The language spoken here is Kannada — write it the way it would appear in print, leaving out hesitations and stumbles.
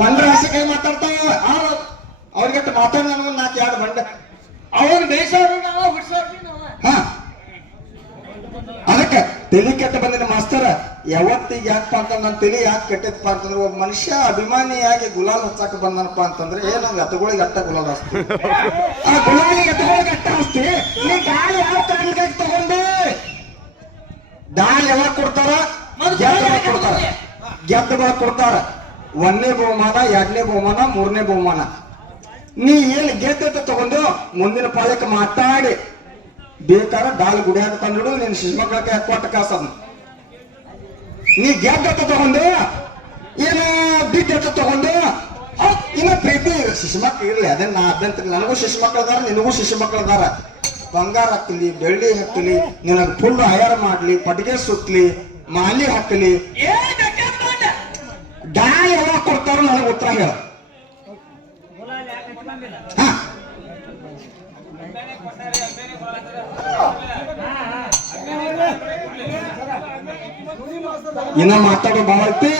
ಬಂಡ್ರ ಹಸಿ ಕೈ ಮಾತಾಡ್ತಾವ ಅವ್ರಿಗಟ್ಟು ಮಾತಾಡ ನನಗೆ ನಾಲ್ಕು ಎರಡು ಬಂಡ ಅವ್ರು ಬೇಯಿಸೋರು ನಾವು ಬಿಡ್ಸೋರು ಹಾ ಅದಕ್ಕೆ ತಲಿ ಕೆಟ್ಟ ಬಂದಿನ ಮಾಸ್ತರ ಯಾವತ್ತಿಗೆ ಯಾಕಪ್ಪ ಅಂತಂದ್ರೆ ನನ್ನ ತಲಿ ಯಾಕೆ ಕೆಟ್ಟದಪ್ಪ ಅಂತಂದ್ರೆ ಒಬ್ಬ ಮನುಷ್ಯ ಅಭಿಮಾನಿಯಾಗಿ ಗುಲಾಲ್ ಹಚ್ಚಾಕ ಬಂದನಪ್ಪ ಅಂತಂದ್ರೆ ಏನಂಗ ಎತ್ತುಗಳಿಗೆ ಅಟ್ಟ ಗುಲಾಲ್ ಹಚ್ತಿ ಆ ಗುಲಾಲಿಗೆ ಎತ್ತುಗಳಿಗೆ ಅಟ್ಟ ಹಚ್ತಿ ನೀ ಗಾಳಿ ಯಾವ ಕಾರಣಕ್ಕಾಗಿ ತಗೊಂಡು ದಾಳಿ ಯಾವಾಗ ಕೊಡ್ತಾರ ಕೊಡ್ತಾರ ಗೆದ್ದಗಳು ಕೊಡ್ತಾರ 1ನೇ ಬಹುಮಾನ 2ನೇ ಬಹುಮಾನ 3ನೇ ಬಹುಮಾನ ನೀ ಏನು ಗೆದ್ದ ತಗೊಂಡು ಮುಂದಿನ ಪಾಳಕ್ಕೆ ಮಾತಾಡಿ ಬೇಕಾದ್ರೆ ಡಾಲ್ ಗುಡಿಯಾಗ ತಂದಿಡು ನೀನು ಶಿಶುಮಕ್ಕಳಕ್ಕೆ ಕೊಟ್ಟ ಕಾಸದ ನೀ ಗೆದ್ದ ತಗೊಂಡು ಏನು ಬಿದ್ದ ತಗೊಂಡು ಇನ್ನ ಪ್ರೀತಿ ಶಿಶುಮಕ್ಳು ಇರ್ಲಿ ಅದನ್ನ ಅದಂತ ನನಗೂ ಶಿಶುಮಕ್ಕಳದಾರ ನಿನಗೂ ಶಿಶುಮಕ್ಕಳದಾರ ಬಂಗಾರ ಹಾಕಲಿ ಬೆಳ್ಳಿ ಹಾಕಲಿ ನಿನಗೆ ಫುಲ್ ಹಯರ್ ಮಾಡ್ಲಿ ಪಟಿಗೆ ಸುತ್ತಲಿ ಮಾಲಿ ಹಾಕಲಿ ಡಾಲ್ ಯಾವಾಗ ಕೊಡ್ತಾರ ನನಗೆ ಉತ್ತರ ಹೇಳ ಇನ್ನ ಮಾತಾಡೋ ಭಾಳ ಐತಿ